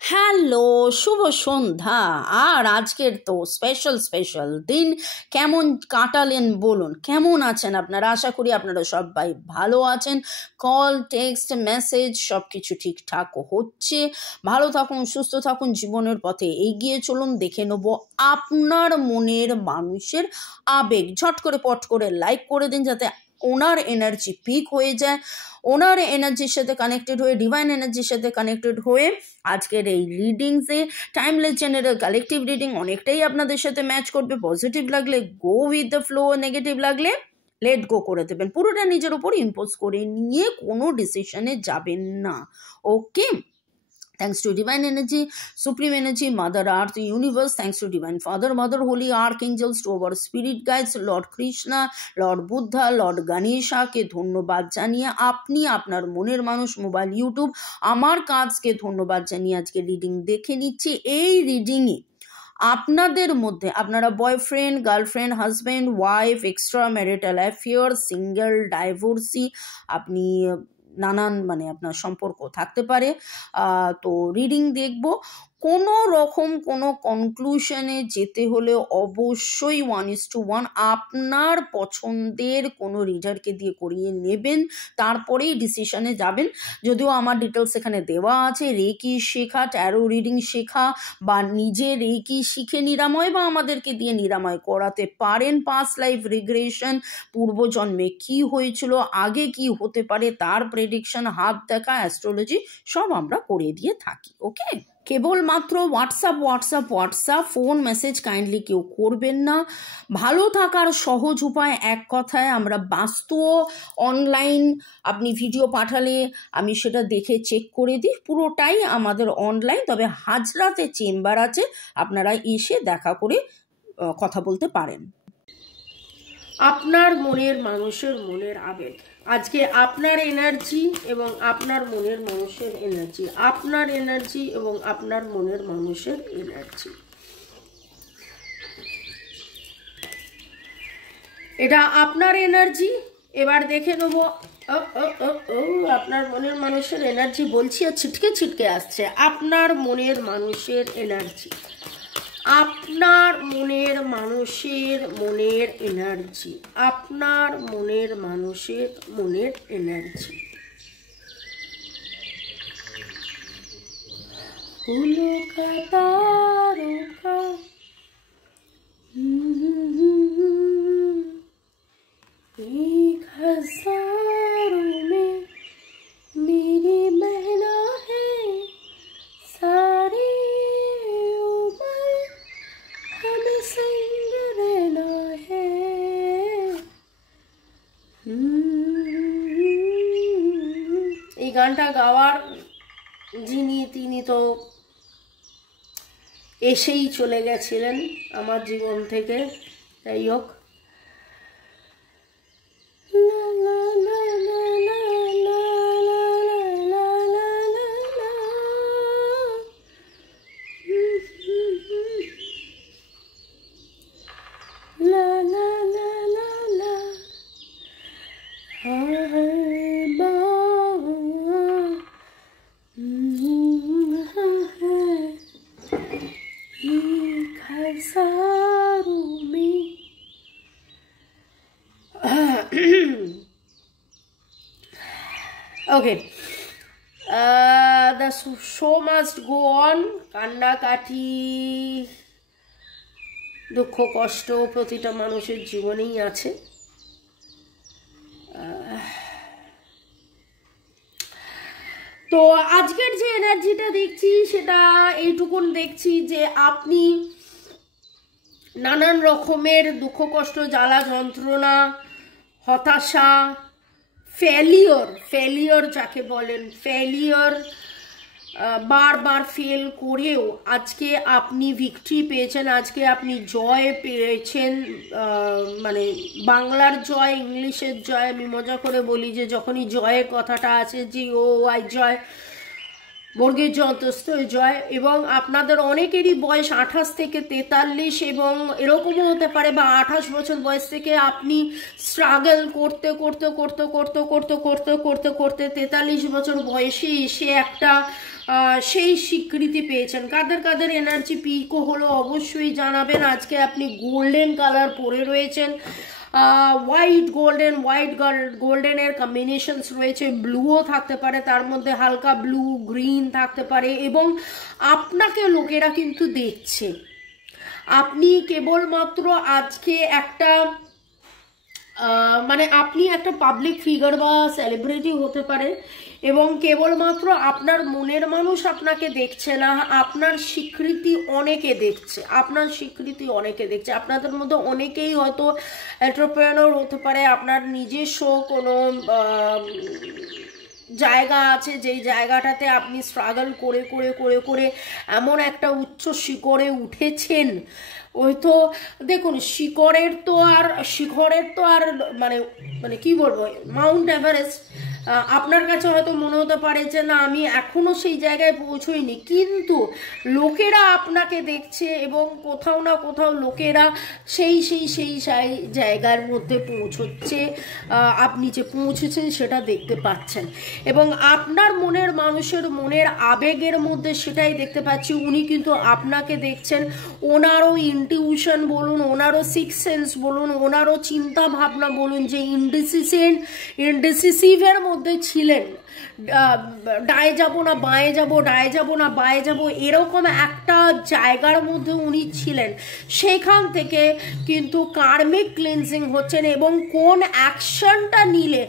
Hello, শুভ সন্ধ্যা। আর আজকের তো special দিন। কেমন কাটালেন বলুন? কেমন আছেন আপনারা? আশা করি আপনারা সবাই ভালো আছেন। কল, টেক্সট, মেসেজ সব কিছু ঠিকঠাক হচ্ছে। ভালো থাকুন, সুস্থ থাকুন, জীবনের পথে এগিয়ে চলুন। দেখে নেব আপনার মনের মানুষের আবেগ। ঝট করে পট করে লাইক করে দিন, যাতে ওনার এনার্জি পিক হয়ে যায়। ওনার এনার্জির সাথে কানেক্টেড হয়ে, ডিভাইন এনার্জির সাথে কানেক্টেড হয়ে আজকের এই রিডিংসে টাইমলেস জেনারেল কালেকটিভ রিডিং অনেকটাই আপনাদের সাথে ম্যাচ করবে। পজিটিভ লাগলে go with the flow, negative লাগলে লেট গো করে দেবেন। পুরোটা নিজের উপর ইম্পোজ করে নিয়ে কোনো ডিসিশনে যাবেন না। ওকে? Thanks to Divine Energy, Supreme Energy, Mother Earth, Universe. Thanks to Divine Father, Mother, Holy Archangels, to our Spirit Guides, Lord Krishna, Lord Buddha, Lord Ganesha কে ধন্যবাদ জানিয়ে আপনি আপনার মনের মানুষ মোবাইল ইউটিউব আমার কাজকে ধন্যবাদ জানিয়ে আজকে রিডিং দেখে নিচ্ছি। এই রিডিংয়ে আপনাদের মধ্যে আপনারা boyfriend, girlfriend, husband, wife, extra marital affair, single, divorcee, আপনি নানান আপনার সম্পর্ক থাকতে পারে। তো রিডিং দেখব। কোনো রকম কোনো কনক্লুশনে যেতে হলে অবশ্যই 1:1 আপনার পছন্দের কোনো রিডারকে দিয়ে করিয়ে নেবেন, তারপরেই ডিসিশনে যাবেন। যদিও আমার ডিটেলস এখানে দেওয়া আছে। রেকি শেখা, ট্যারো রিডিং শেখা বা নিজে রেকি শিখে নিরাময় বা আমাদেরকে দিয়ে নিরাময় করাতে পারেন। পাস্ট লাইফ রিগ্রেশন, পূর্বজন্মে কি হয়েছিল, আগে কি হতে পারে তার প্রেডিকশন, হাত দেখা, অ্যাস্ট্রোলজি সব আমরা করে দিয়ে থাকি। ওকে? কেবলমাত্র হোয়াটসঅ্যাপ ফোন মেসেজ কাইন্ডলি কেউ করবেন না। ভালো থাকার সহজ উপায় এক কথায়, আমরা বাস্তু অনলাইন, আপনি ভিডিও পাঠালে আমি সেটা দেখে চেক করে দিই। পুরোটাই আমাদের অনলাইন, তবে হাজরাতে চেম্বার আছে, আপনারা এসে দেখা করে কথা বলতে পারেন। আপনার মনের মানুষের মনের আবেগ, আজকে আপনার এনার্জি এবং আপনার মনের মানুষের এনার্জি, আপনার এনার্জি এবং আপনার মনের মানুষের এনার্জি। এটা আপনার এনার্জি। এবার দেখে নেবো আপনার মনের মানুষের এনার্জি। বলছি আর ছিটকে ছিটকে আসছে। আপনার মনের মানুষের এনার্জি, আপনার মনের মানুষের মনের এনার্জি, আপনার মনের মানুষের মনের এনার্জি। ফুলো কা তারকা, एक हज़ारों में मेरी बहना है, सारी उम्र हमें संग रहना है। এই গানটা গাওয়ার তিনি তো এসেই চলে গেছিলেন আমার জীবন থেকে। যাই হোক, okay, the show must go on. কান্নাকাটি, দুঃখ কষ্ট প্রতিটা মানুষের জীবনেই আছে। তো আজকের যে এনার্জিটা দেখছি সেটা এইটুকুন দেখছি যে আপনি নানান রকমের দুঃখ কষ্ট, জ্বালা যন্ত্রণা, হতাশা, ফেলিওর যাকে বলেন, বারবার ফেল করেও আজকে আপনি ভিক্টরি পেয়েছেন, আজকে আপনি জয় পেয়েছেন। বাংলার জয়, ইংলিশের জয়। আমি মজা করে বলি যে যখনই জয়ের কথাটা আছে, GOY জয়, বর্গের যন্তস্থ জয়। এবং আপনাদের অনেকেরই বয়স 28 থেকে 43 এবং এরকমও হতে পারে, বা 28 বছর বয়স থেকে আপনি স্ট্রাগল করতে করতে করতে করতে করতে করতে করতে করতে 43 বছর বয়সে এসে একটা সেই স্বীকৃতি পেয়েছেন। কাদের কাদের এনার্জি পিকো হলো অবশ্যই জানাবেন। আজকে আপনি গোল্ডেন কালার পরে রয়েছেন, হোয়াইট গোল্ডেনের কম্বিনেশনস রয়েছে, ব্লুও থাকতে পারে, তার মধ্যে হালকা ব্লু গ্রিন থাকতে পারে। এবং আপনাকে লোকেরা কিন্তু দেখছে, আপনি কেবলমাত্র আজকে একটা মানে আপনি একটা পাবলিক ফিগার বা সেলিব্রিটি হতে পারে, এবং কেবলমাত্র আপনার মনের মানুষ আপনাকে দেখছে না, আপনার স্বীকৃতি অনেকে দেখছে, আপনার স্বীকৃতি অনেকে দেখছে। আপনাদের মধ্যে অনেকেই হয়তো এন্টারপ্রেনার হতে পারে, আপনার নিজস্ব কোনো জায়গা আছে যেই জায়গাটাতে আপনি স্ট্রাগল করে করে করে করে এমন একটা উচ্চ শিখরে উঠেছেন। ওই তো দেখুন, শিখরের তো আর মানে মানে কি বলবো, মাউন্ট এভারেস্ট আপনার কাছে হয়তো মনে হতে পারে যে না আমি এখনো সেই জায়গায় পৌঁছইনি, কিন্তু লোকেরা আপনাকে দেখছে এবং কোথাও না কোথাও লোকেরা সেই জায়গার মধ্যে পৌঁছচ্ছে, আপনি যে পৌঁছেছেন সেটা দেখতে পাচ্ছেন। এবং আপনার মনের মানুষের মনের আবেগের মধ্যে সেটাই দেখতে পাচ্ছি, উনি কিন্তু আপনাকে দেখছেন। ওনারও ইনটিউশন বলুন, ওনারও সিক্স সেন্স বলুন, ওনারও চিন্তা ভাবনা বলুন যে ইনডিসিসিভের মধ্যে ছিলেন, ডায়ে যাব না বাঁয়ে যাব, ডায়ে যাব না বাঁয়ে যাব, এরকম একটা জায়গার মধ্যে উনি ছিলেন। সেখান থেকে কিন্তু কার্মিক ক্লিনজিং হচ্ছেন, এবং কোন অ্যাকশনটা নিলে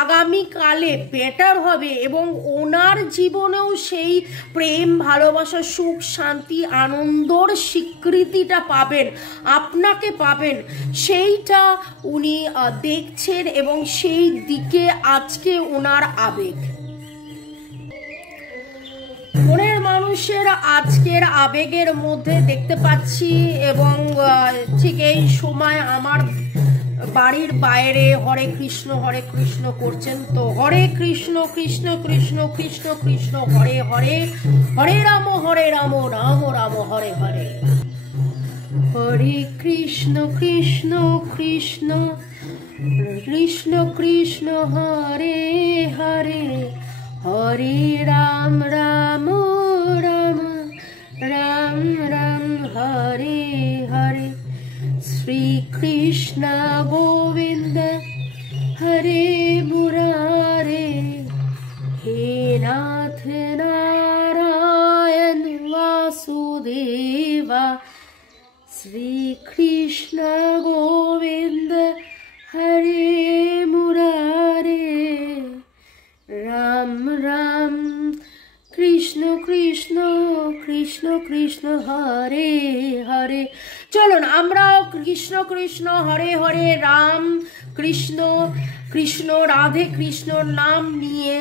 আগামীকালে বেটার হবে এবং ওনার জীবনেও সেই প্রেম, ভালোবাসা, সুখ, শান্তি, আনন্দর স্বীকৃতিটা পাবেন, আপনাকে পাবেন, সেইটা উনি দেখছেন এবং সেই দিকে আজকে ওনার আবেগ। মনের মানুষের আজকের আবেগের মধ্যে দেখতে পাচ্ছি। এবং ঠিক এই সময় আমার বাড়ির বাইরে হরে কৃষ্ণ করছেন। তো হরে কৃষ্ণ কৃষ্ণ কৃষ্ণ কৃষ্ণ কৃষ্ণ হরে হরে, হরে রাম রাম রাম হরে হরে, হরে কৃষ্ণ কৃষ্ণ কৃষ্ণ কৃষ্ণ কৃষ্ণ হরে হরে, হরে রাম রাম রাম রাম রাম হরে হরে, শ্রী কৃষ্ণ গোবিন্দ হরে মুরারে, হে নাথ নারায়ণ বাসুদেবা, শ্রী কৃষ্ণ গোবিন্দ হরে মুরারে, রাম রাম কৃষ্ণ কৃষ্ণ কৃষ্ণ কৃষ্ণ হরে হরে। চলুন আমরা কৃষ্ণ কৃষ্ণ হরে হরে, রাম কৃষ্ণ কৃষ্ণ রাধে কৃষ্ণর নাম নিয়ে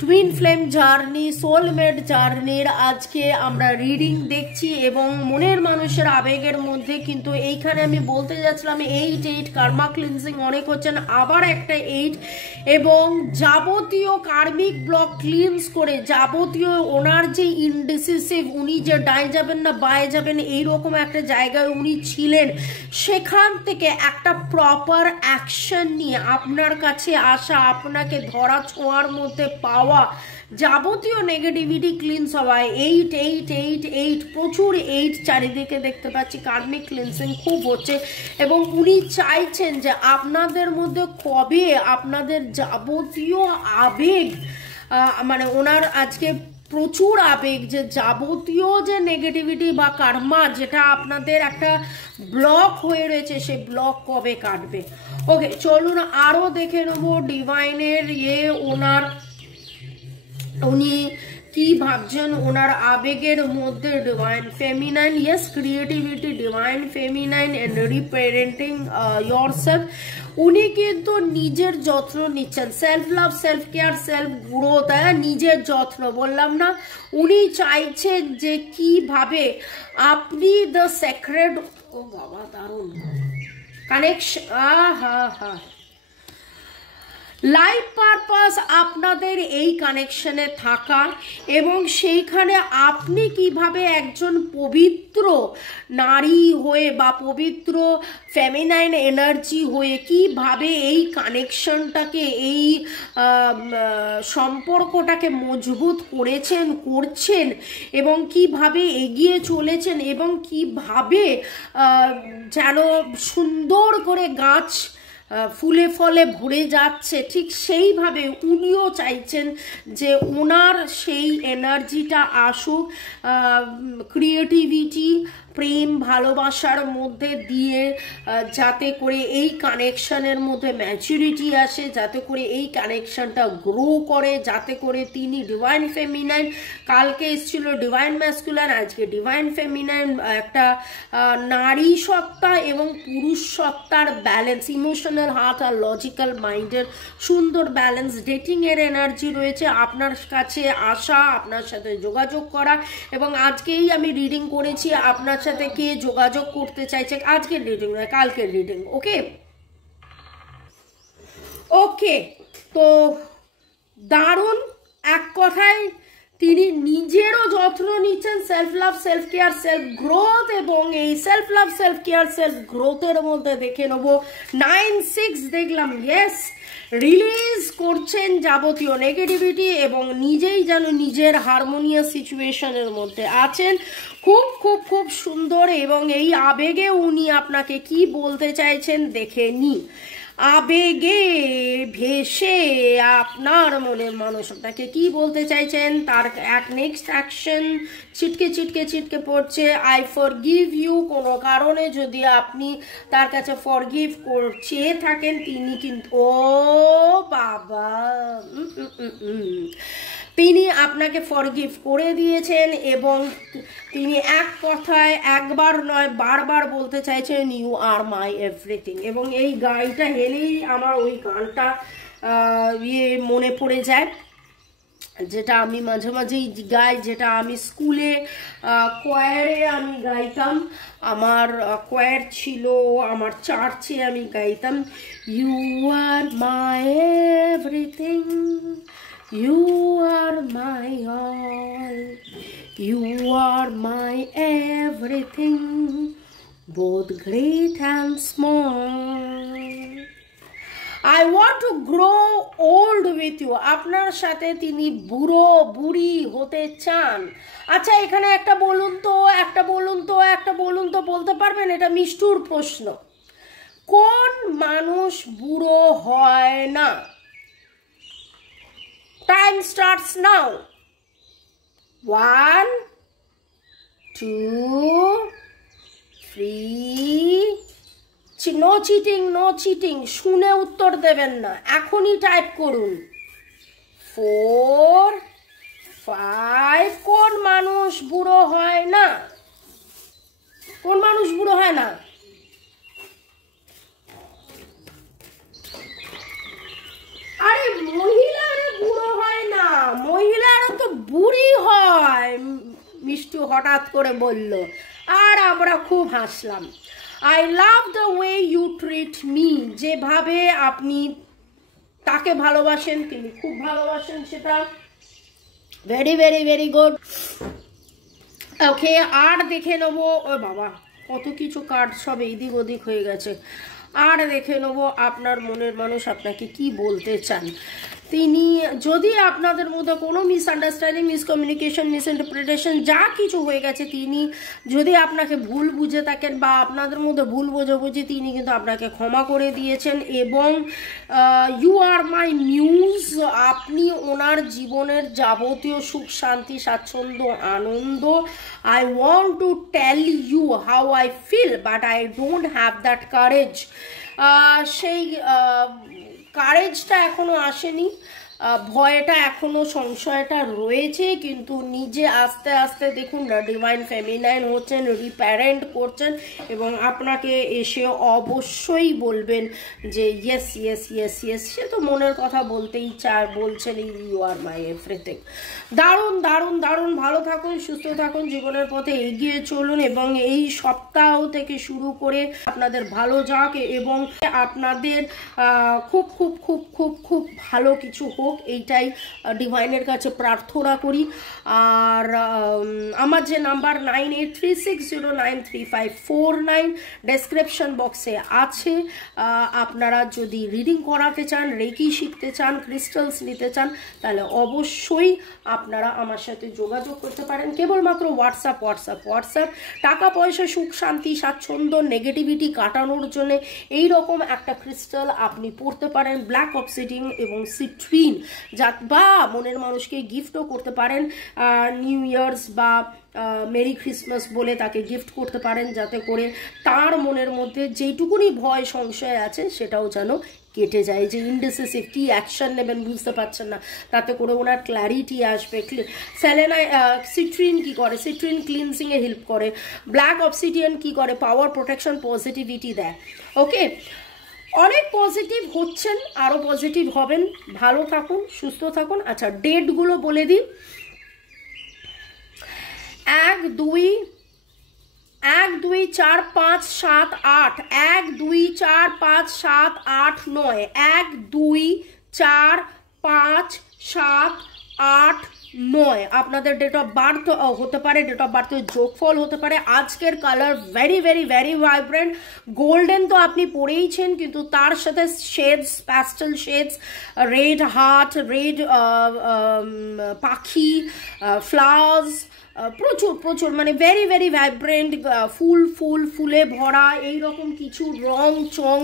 টুইন ফ্লেম জার্নি, সোলমেট জার্নির আজকে আমরা রিডিং দেখছি। এবং মনের মানুষের আবেগের মধ্যে কিন্তু এইখানে আমি বলতে যাচ্ছিলাম 8 কার্মা ক্লিনজিং অনেক হচ্ছেন, আবার একটা 8, এবং যাবতীয় কার্মিক ব্লক ক্লিনস করে, যাবতীয় ওনার যে ইনডিসিসিভ, উনি যে ডায়ে যাবেন না বায়ে যাবেন এইরকম একটা জায়গায় উনি ছিলেন, সেখান থেকে একটা প্রপার অ্যাকশন নিয়ে আপনার কাছে আসা, আপনাকে ধরা ছোঁয়ার মধ্যে পাওয়া, যাবতীয় নেগেটিভিটি ক্লিনস হওয়ায় 8 প্রচুর 8 চারিদিকে দেখতে পাচ্ছি। কার্মিক ক্লিনসিং খুব হচ্ছে এবং উনি চাইছেন যে আপনাদের মধ্যে কবে আপনাদের যাবতীয় আবেগ, মানে ওনার আজকে প্রচুর আবেগ, যে যাবতীয় যে নেগেটিভিটি বা কার্মা যেটা আপনাদের একটা ব্লক হয়ে রয়েছে, সেই ব্লক কবে কাটবে। ওকে, চলুন আরো দেখে নেবো ডিভাইনের উনি কি ভাবছেন ওনার আবেগের মধ্যে। Divine feminine, yes, creativity, divine feminine and representing yourself. উনি কিন্তু নিজের যত্ন নিচ্ছেন, self love, self care, self growth, নিজের যত্ন বললাম না। উনি চাইছেন যে কিভাবে আপনি দ্য সেক্রেড, ও বাবা দারুণ কানেকশন, লাইফ পারপাস আপনাদের এই কানেকশনে থাকা, এবং সেইখানে আপনি কিভাবে একজন পবিত্র নারী হয়ে বা পবিত্র ফেমিনাইন এনার্জি হয়ে কিভাবে এই কানেকশনটাকে, এই সম্পর্কটাকে মজবুত করছেন এবং কিভাবে এগিয়ে চলেছেন, এবং কিভাবে যেন সুন্দর করে গাছ ফুলে ফলে ভরে যাচ্ছে, ঠিক সেইভাবে উনিও চাইছেন যে ওনার সেই এনার্জিটা আসুক, ক্রিয়েটিভিটি, প্রেম, ভালোবাসার মধ্যে দিয়ে, যাতে করে এই কানেকশনের মধ্যে ম্যাচুরিটি আসে, যাতে করে এই কানেকশনটা গ্রো করে, যাতে করে তিনি ডিভাইন ফেমিনাইন, কালকে এসেছিল ডিভাইন ম্যাসকুলার, আজকে ডিভাইন ফেমিনাইন, একটা নারী সত্তা এবং পুরুষ সত্তার ব্যালেন্স, ইমোশনাল হার্ট আর লজিক্যাল মাইন্ডের সুন্দর ব্যালেন্স, ডেটিংয়ের এনার্জি রয়েছে, আপনার কাছে আসা, আপনার সাথে যোগাযোগ করা। এবং আজকেই আমি রিডিং করেছি আপনার সাথে কে যোগাযোগ করতে চাইছে, আজকের রিডিং নয়, কালকের রিডিং। ওকে ওকে, তো দারুণ। এক কথায় তিনি নিজেরও যত্ন নিচ্ছেন, self love, self care, self growth, এবং এই self love, self care, self গ্রোথের মধ্যে দেখে নেবো 9-6 দেখলাম, ইয়েস, রিলিজ করছেন যাবতীয় নেগেটিভিটি এবং নিজেই যেন নিজের হারমোনিয়াস সিচুয়েশনের মধ্যে আছেন। খুব খুব খুব সুন্দর। এবং এই আবেগে উনি আপনাকে কি বলতে চাইছেন দেখে নি। আবেগে ভেসে আপনার মনের মানুষ আপনাকে কি বলতে চাইছেন, তার এক নেক্সট অ্যাকশন ছিটকে ছিটকে ছিটকে পড়ছে। আই ফরগিভ ইউ, কোনো কারণে যদি আপনি তার কাছে ফরগিভ চেয়ে থাকেন, তিনি কিন্তু ও বাবা তিনি আপনাকে ফরগিভ করে দিয়েছেন এবং তিনি এক কথায় একবার নয় বারবার বলতে চাইছেন ইউ আর মাই এভরিথিং। এবং এই গানটা হেলেই আমার ওই গানটা মনে পড়ে যায়, যেটা আমি মাঝে মাঝেই গাই, যেটা আমি স্কুলে কোয়ারে আমি গাইতাম, আমার কোয়ার ছিল, আমার চার্চে আমি গাইতাম, you are my everything, you are my all, you are my everything, both great and small. I want to grow old with you. আপনার সাথে তিনি বুড়ো বুড়ি হতে চান। আচ্ছা, এখানে একটা বলুন তো বলতে পারবেন? এটা মিষ্টুর প্রশ্ন। কোন মানুষ বুড়ো হয় না? Time starts now. 1, 2, 3. No cheating, no cheating. শুনে উত্তর দেবেন না, এখনই টাইপ করুন। 4, 5. কোন মানুষ বুড়ো হয় না? কোন মানুষ বুড়ো হয় না? আরে মহিলারা বুড়ো হয় না, মহিলারা তো বুড়ি হয়, মিষ্টু হঠাৎ করে বলল, আর আমরা খুব হাসলাম। I love the way you treat me, যেভাবে আপনি তাকে ভালোবাসেন তিনি খুব ভালোবাসেন সেটা। Very very very good. Okay, আর দেখে নেবো, ও বাবা কত কিছু কার্ড সব এইদিক ওদিক হয়ে গেছে। আর দেখে নেব আপনার মনের মানুষ আপনাকে কি বলতে চান। তিনি যদি আপনাদের মধ্যে কোনো মিসআন্ডারস্ট্যান্ডিং, মিসকমিউনিকেশন, মিসইন্টারপ্রিটেশন যা কিছু হয়ে গেছে, তিনি যদি আপনাকে ভুল বুঝে থাকেন বা আপনাদের মধ্যে ভুল বোঝাবুঝি, তিনি কিন্তু আপনাকে ক্ষমা করে দিয়েছেন। এবং ইউ আর মাই নিউজ, আপনি ওনার জীবনের যাবতীয় সুখ শান্তি স্বাচ্ছন্দ্য আনন্দ। I want to tell you how I feel but I don't have that courage. সেই কারেজটা এখনো আসেনি, ভয়টা এখনো সংশয়টা রয়েছে, কিন্তু নিজে আস্তে আস্তে দেখুন না ডিভাইন ফেমিনাইন হচ্ছেন, রিপ্যারেন্ট করছেন এবং আপনাকে এসে অবশ্যই বলবেন যে ইয়েস ইয়েস ইয়েস ইয়েস। সে তো মনের কথা বলতেই বলছেন, ইউ আর মাই এভরিথিং। দারুণ দারুণ দারুণ, ভালো থাকুন, সুস্থ থাকুন, জীবনের পথে এগিয়ে চলুন এবং এই সপ্তাহ থেকে শুরু করে আপনাদের ভালো যাক এবং আপনাদের খুব খুব খুব খুব খুব ভালো কিছু হোক, এইটাই ডিভাইনের কাছে প্রার্থনা করি। আর আমার যে নাম্বার 9836093549 ডেসক্রিপশন বক্সে আছে, আপনারা যদি রিডিং করাতে চান, রেকি শিখতে চান, ক্রিস্টালস নিতে চান, তাহলে অবশ্যই আপনারা আমার সাথে যোগাযোগ করতে পারেন। কেবলমাত্র হোয়াটসঅ্যাপ হোয়াটসঅ্যাপ হোয়াটসঅ্যাপ। টাকা পয়সা, সুখ শান্তি, স্বাচ্ছন্দ্য, নেগেটিভিটি কাটানোর জন্য এই রকম একটা ক্রিস্টাল আপনি পড়তে পারেন, ব্ল্যাক অবসিডিয়ান এবং সিট্রিন, যা বা মনের মানুষকে গিফটও করতে পারেন, নিউ ইয়ার্স বা মেরি ক্রিসমাস বলে তাকে গিফট করতে পারেন, যাতে করে তার মনের মধ্যে যেটুকুনি ভয় সংশয় আছে সেটাও যেন কেটে যায়। যে ইনডিসিসিভ কি অ্যাকশন নেবেন বুঝতে পারছেন না, তাতে করে ওনার ক্ল্যারিটি আসবে। সিট্রিন কি করে? সিট্রিন ক্লিনজিংয়ে হেল্প করে। ব্ল্যাক অবসিডিয়ান কি করে? পাওয়ার, প্রোটেকশন, পজিটিভিটি দেয়। ওকে, অনেক পজিটিভ হচ্ছেন, আরও পজিটিভ হবেন। ভালো থাকুন, সুস্থ থাকুন। আচ্ছা, ডেটগুলো বলে দিই। 1 2 1 2 4 5 7 8 1 2 4 5 7 8 9 1 2 4 5 7 8 9 আপনাদের ডেট অফ বার্থ হতে পারে, ডেট অফ বার্থের যোগফল হতে পারে। আজকের colour very very very vibrant. Golden তো আপনি পরেইছেন, কিন্তু তার সাথে shades, pastel shades, red heart, red পাখি, ফ্লাওয়ার্স, প্রচুর প্রচুর, মানে ভেরি ভেরি ভাইব্রেন্ট, ফুলে ভরা এইরকম কিছু রং চং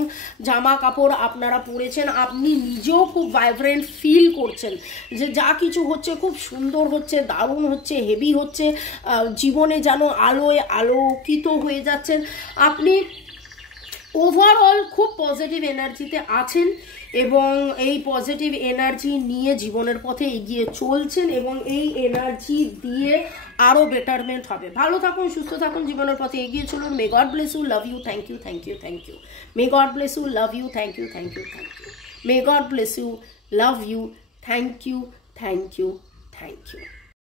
জামা কাপড় আপনারা পরেছেন। আপনি নিজেও খুব ভাইব্রেন্ট ফিল করছেন যে যা কিছু হচ্ছে খুব সুন্দর হচ্ছে, দারুণ হচ্ছে, হেভি হচ্ছে, জীবনে যেন আলোয় আলোকিত হয়ে যাচ্ছেন। আপনি ওভারঅল খুব পজিটিভ এনার্জিতে আছেন এবং এই পজিটিভ এনার্জি নিয়ে জীবনের পথে এগিয়ে চলছেন এবং এই এনার্জি দিয়ে আরও বেটারমেন্ট হবে। ভালো থাকুন, সুস্থ থাকুন, জীবনের পথে এগিয়ে চলুন। May God bless you, love you, thank you, thank you, thank you. May God bless you, love you, thank you, thank you, thank you. May God bless you, love you, thank you, thank you, thank you.